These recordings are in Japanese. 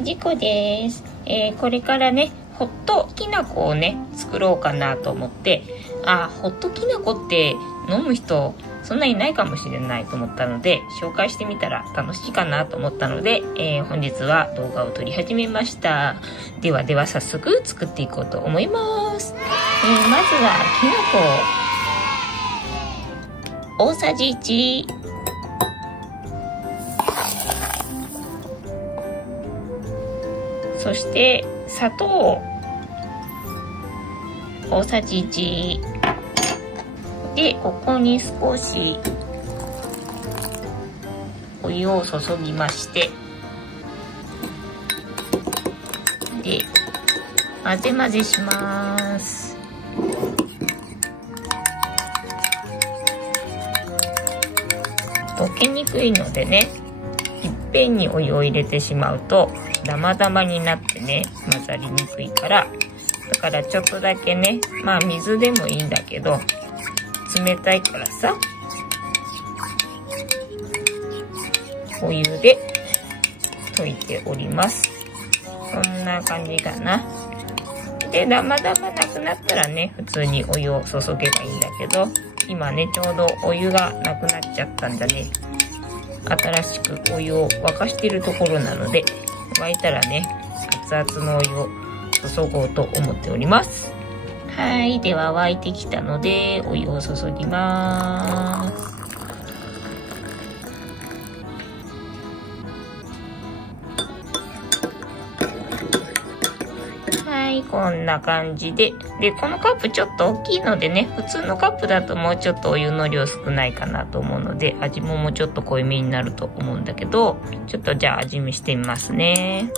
い、事故です。これからね、ホットきなこをね、作ろうかなと思って、ホットきなこって飲む人、そんなにいないかもしれないと思ったので、紹介してみたら楽しいかなと思ったので、本日は動画を撮り始めました。では早速作っていこうと思います。まずはきなこ大さじ1、そして砂糖大さじ1で、ここに少しお湯を注ぎまして、で混ぜ混ぜします。溶けにくいのでね、いっぺんにお湯を入れてしまうとダマダマになってね、混ざりにくいから、だからちょっとだけね、水でもいいんだけど、冷たいからさ、お湯で溶いております。こんな感じかな。で、ダマダマなくなったらね、普通にお湯を注げばいいんだけど、今ね、ちょうどお湯がなくなっちゃったんだね。新しくお湯を沸かしているところなので、沸いたらね、熱々のお湯を注ごうと思っております。はい、では沸いてきたので、お湯を注ぎます。はい、こんな感じで。で、このカップちょっと大きいのでね、普通のカップだともうちょっとお湯の量少ないかなと思うので、味ももうちょっと濃いめになると思うんだけど、ちょっとじゃあ味見してみますね。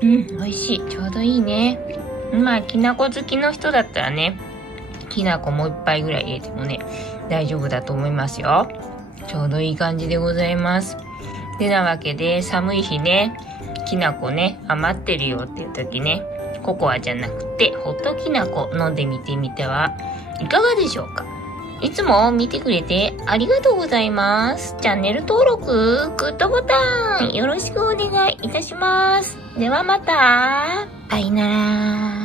美味しい。ちょうどいいね。きなこ好きの人だったらね、きなこもう一杯ぐらい入れてもね、大丈夫だと思いますよ。ちょうどいい感じでございます。で、なわけで、寒い日ね、きなこね、余ってるよっていう時ね、ココアじゃなくて、ホットきなこ飲んでみてみてはいかがでしょうか。いつも見てくれてありがとうございます。チャンネル登録、グッドボタン、よろしくお願いいたします。ではまた。バイなら。